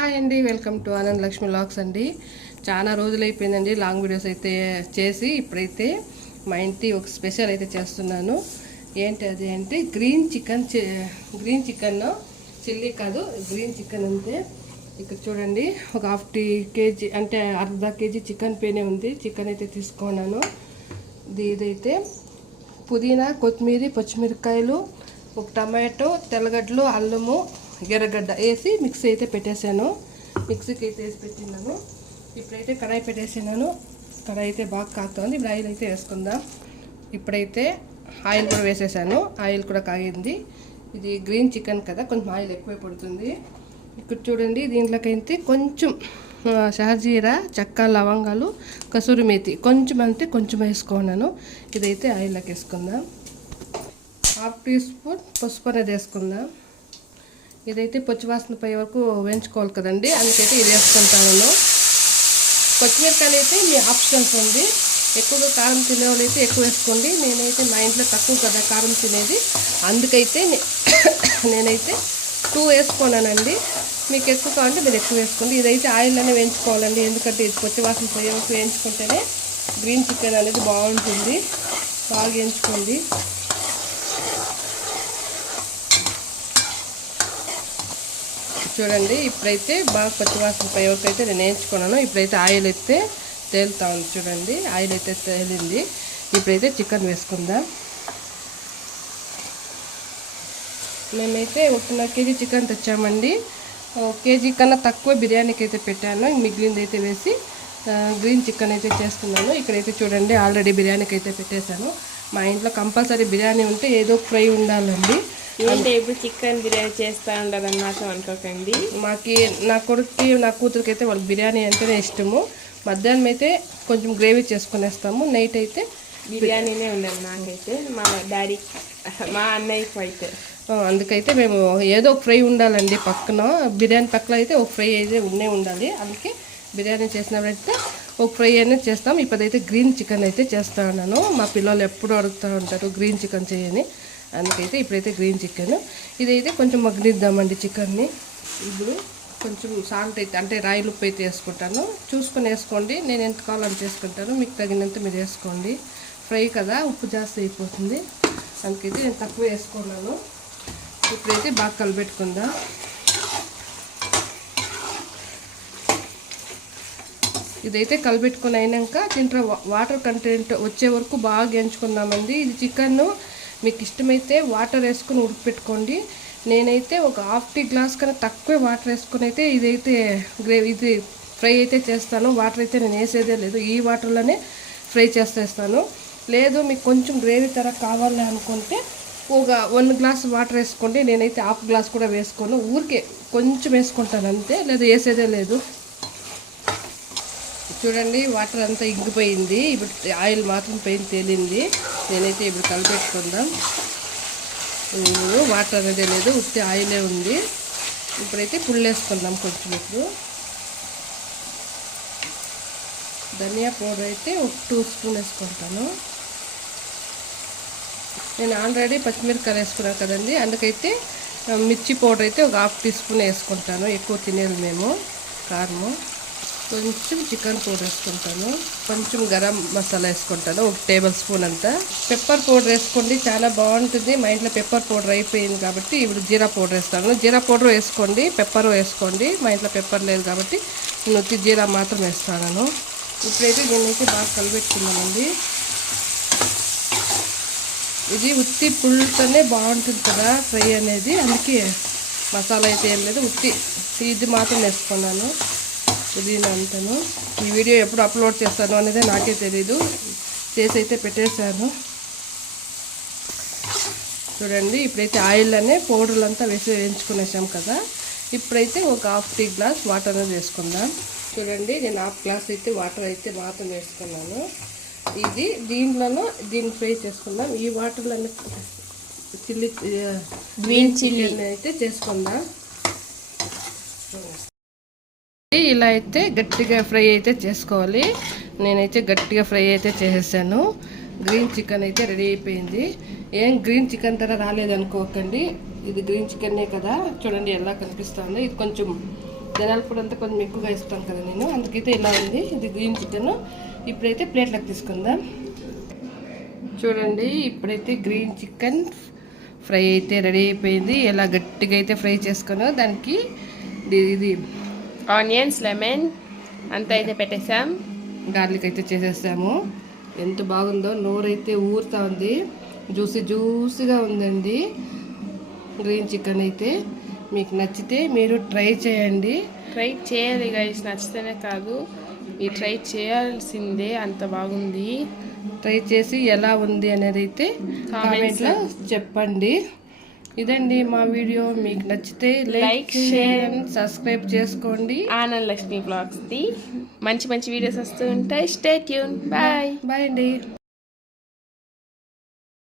Hi అండి, welcome to Anand Lakshmi vlogs అండి. చాలా రోజులు అయిపోయిందండి లాంగ్ వీడియోస్ అయితే చేసి. ఇప్పుడైతే మా ఇంటి ఒక స్పెషల్ అయితే చేస్తున్నాను. ఏంటి అది అంటే గ్రీన్ చికెన్ చిల్లీ కాదు, గ్రీన్ చికెన్ అంతే. ఇక్కడ చూడండి, ఒక ½ కేజీ అంటే ½ కేజీ చికెన్ పేనే ఉంది. చికెన్ అయితే తీసుకున్నాను. ఇదైతే పుదీనా, కొత్తిమీర, పచ్చిమిరపకాయలు, ఒక టమాటో, తెల్లగడ్డలు, అల్లము, ఎర్రగడ్డ వేసి మిక్సీ అయితే పెట్టేశాను. మిక్సీకి అయితే వేసి పెట్టినాను. ఇప్పుడైతే కడాయి పెట్టేసినాను. కడాయి అయితే బాగా కాగుతుంది. ఇప్పుడు ఆయిల్ అయితే వేసుకుందాం. ఇప్పుడైతే ఆయిల్ కూడా వేసేసాను. ఆయిల్ కూడా కాగింది. ఇది గ్రీన్ చికెన్ కదా, కొంచెం ఆయిల్ ఎక్కువే పడుతుంది. ఇక్కడ చూడండి, దీంట్లోకైతే కొంచెం షహజీరా, చెక్క, లవంగాలు, కసూరి మేతి కొంచెం అంతే, కొంచెం వేసుకున్నాను. ఇదైతే ఆయిల్లోకి వేసుకుందాం. ½ టీ స్పూన్ పసుపు అనేది వేసుకుందాం. ఇదైతే పచ్చివాసన పోయే వరకు వేయించుకోవాలి కదండి, అందుకైతే ఇది వేసుకుంటాను. పచ్చిమిరకాయలు అయితే మీ ఆప్షన్స్ ఉంది. ఎక్కువగా కారం తినేవాళ్ళు అయితే ఎక్కువ వేసుకోండి. నేనైతే మా ఇంట్లో తక్కువ కదా కారం తినేది, అందుకైతే నేనైతే 2 వేసుకున్నానండి. మీకు ఎక్కువ కావాలంటే మీరు ఎక్కువ వేసుకోండి. ఇదైతే ఆయిల్లోనే వేయించుకోవాలండి, ఎందుకంటే ఇది పచ్చివాసన పోయే వరకు వేయించుకుంటేనే గ్రీన్ చికెన్ అనేది బాగుంటుంది. బాగా వేయించుకోండి. చూడండి, ఇప్పుడైతే బాగా పచ్చివాసన పోయే వరకు అయితే నేను వేయించుకున్నాను. ఇప్పుడైతే ఆయిల్ అయితే తేలుతా ఉంది. చూడండి, ఆయిల్ అయితే తేలింది. ఇప్పుడైతే చికెన్ వేసుకుందాం. మేమైతే 1.5 కేజీ చికెన్ తెచ్చామండి. 1 కేజీ కన్నా తక్కువ బిర్యానీకి అయితే పెట్టాను. మిగిలింది అయితే వేసి గ్రీన్ చికెన్ అయితే చేస్తున్నాను. ఇక్కడైతే చూడండి, ఆల్రెడీ బిర్యానీకి అయితే పెట్టేశాను. మా ఇంట్లో కంపల్సరీ బిర్యానీ ఉంటే ఏదో ఫ్రై ఉండాలండి. అంటే ఇప్పుడు చికెన్ బిర్యానీ చేస్తూ ఉండాలన్నమాట అనుకోకండి. మాకి నా కొడుక్కి, నా కూతురికి అయితే వాళ్ళకి బిర్యానీ అంటేనే ఇష్టము. మధ్యాహ్నం అయితే కొంచెం గ్రేవీ చేసుకునేస్తాము. నైట్ అయితే బిర్యానీనే ఉండాలి నాకైతే, మా డాడీ, మా అన్నయ్యకి అయితే. అందుకైతే మేము ఏదో ఒక ఫ్రై ఉండాలండి పక్కన. బిర్యానీ పక్కన అయితే ఒక ఫ్రై అయితే ఉండాలి. అందుకే బిర్యానీ చేసినప్పుడైతే ఒక ఫ్రై అనేది చేస్తాం. ఇప్పుడైతే గ్రీన్ చికెన్ అయితే చేస్తా ఉన్నాను. మా పిల్లలు ఎప్పుడు అడుగుతూ ఉంటారు గ్రీన్ చికెన్ చేయని, అందుకైతే ఇప్పుడైతే గ్రీన్ చికెన్. ఇదైతే కొంచెం మగ్గనిద్దామండి చికెన్ని. ఇప్పుడు కొంచెం సాల్ట్ అయితే అంటే రాయి ఉప్పు అయితే వేసుకుంటాను. చూసుకొని వేసుకోండి, నేను ఎంత కావాలని చేసుకుంటాను. మీకు తగినంత మీరు వేసుకోండి. ఫ్రై కదా, ఉప్పు జాస్తి అయిపోతుంది, అందుకైతే నేను తక్కువ వేసుకున్నాను. ఇప్పుడైతే బాగా కలిపెట్టుకుందాం. ఇదైతే కలిపెట్టుకుని అయినాక దీంట్లో వాటర్ కంటెంట్ వచ్చే వరకు బాగా ఎంచుకుందామండి. ఇది చికెన్ మీకు ఇష్టమైతే వాటర్ వేసుకొని ఉడకపెట్టుకోండి. నేనైతే ఒక ½ టీ గ్లాస్ కన్నా తక్కువే వాటర్ వేసుకొని అయితే ఇదైతే ఇది ఫ్రై అయితే చేస్తాను. వాటర్ అయితే నేను వేసేదే లేదు, ఈ వాటర్లోనే ఫ్రై చేసేస్తాను. లేదు మీకు కొంచెం గ్రేవీ తర కావాలి అనుకుంటే ఒక 1 గ్లాస్ వాటర్ వేసుకోండి. నేనైతే ½ గ్లాస్ కూడా వేసుకోను, ఊరికే కొంచెం వేసుకుంటాను అంతే, లేదు వేసేదే లేదు. చూడండి, వాటర్ అంతా ఇంగిపోయింది. ఇప్పుడు ఆయిల్ మాత్రం పైన తేలింది. నేనైతే ఇప్పుడు కలిపెట్టుకుందాం. వాటర్ అనేది లేదు, ఉత్తి ఆయిలే ఉంది. ఇప్పుడైతే పుల్లు వేసుకుందాం కొంచెం. ఇప్పుడు ధనియా పౌడర్ అయితే ఒక 2 స్పూన్ వేసుకుంటాను. నేను ఆల్రెడీ పచ్చిమిరపకాయలు వేసుకున్నాను కదండి, అందుకైతే మిర్చి పౌడర్ అయితే ఒక ½ టీ స్పూన్ వేసుకుంటాను. ఎక్కువ తినేది మేము కారము. కొంచెం చికెన్ పౌడర్ వేసుకుంటాను. కొంచెం గరం మసాలా వేసుకుంటాను, 1 టేబుల్ స్పూన్ అంతా. పెప్పర్ పౌడర్ వేసుకోండి, చాలా బాగుంటుంది. మా ఇంట్లో పెప్పర్ పౌడర్ అయిపోయింది కాబట్టి ఇప్పుడు జీరా పౌడర్ వేస్తాను. జీరా పౌడర్ వేసుకోండి, పెప్పర్ వేసుకోండి. మా ఇంట్లో పెప్పర్ లేదు కాబట్టి నేను ఉత్తి జీరా మాత్రం వేస్తాను. ఇప్పుడైతే దీన్నైతే బాగా కలిపెట్టుకున్నామండి. ఇది ఉత్తి పుల్లతోనే బాగుంటుంది కదా ఫ్రై అనేది, అందుకే మసాలా అయితే ఏం లేదు, ఉత్తి ఇది మాత్రం వేసుకున్నాను. పుదీనా అంతాను. ఈ వీడియో ఎప్పుడు అప్లోడ్ చేస్తాను అనేది నాకే తెలీదు, చేసి అయితే పెట్టేశాను. చూడండి, ఇప్పుడైతే ఆయిల్లోనే పౌడర్లు అంతా వేయించుకునేసాం కదా. ఇప్పుడైతే ఒక ½ టీ గ్లాస్ వాటర్ అనేది వేసుకుందాం. చూడండి, నేను ½ గ్లాస్ అయితే వాటర్ అయితే మాత్రం వేసుకున్నాను. ఇది దీన్ని ఫ్రై చేసుకుందాం. ఈ వాటర్లోనే గ్రీన్ చిల్లీ అయితే చేసుకుందాం. ఇలా అయితే గట్టిగా ఫ్రై అయితే చేసుకోవాలి. నేనైతే గట్టిగా ఫ్రై అయితే చేసేసాను. గ్రీన్ చికెన్ అయితే రెడీ అయిపోయింది. ఏం గ్రీన్ చికెన్ తర రాలేదనుకోకండి, ఇది గ్రీన్ చికెన్నే కదా. చూడండి ఎలా కనిపిస్తుంది. ఇది కొంచెం ధనియాల పొడి అంతా కొంచెం ఎక్కువగా ఇస్తాను కదా నేను, అందుకైతే ఇలా ఉంది. ఇది గ్రీన్ చికెన్. ఇప్పుడైతే ప్లేట్లోకి తీసుకుందాం. చూడండి, ఇప్పుడైతే గ్రీన్ చికెన్ ఫ్రై అయితే రెడీ అయిపోయింది. ఎలా గట్టిగా అయితే ఫ్రై చేసుకున్నా దానికి ఇది ఆనియన్స్, లెమన్ అంతా అయితే పెట్టేసాం. గార్లిక్ అయితే చేసేసాము. ఎంత బాగుందో, నోరైతే ఊరుతా ఉంది. జ్యూసీగా ఉందండి గ్రీన్ చికెన్ అయితే. మీకు నచ్చితే మీరు ట్రై చేయండి. ట్రై చేయాలి గైస్, నచ్చితేనే కాదు మీరు ట్రై చేయాల్సిందే, అంత బాగుంది. ట్రై చేసి ఎలా ఉంది అనేది అయితే కామెంట్లో చెప్పండి. ఇదండి మా వీడియో. మీకు నచ్చితే లైక్, షేర్ అండ్ సబ్స్క్రైబ్ చేసుకోండి. ఆనంద్ లక్ష్మి బ్లాగ్స్ది మంచి మంచి వీడియోస్ వస్తూ ఉంటాయి. Stay tune. బాయ్ బాయ్ అండి.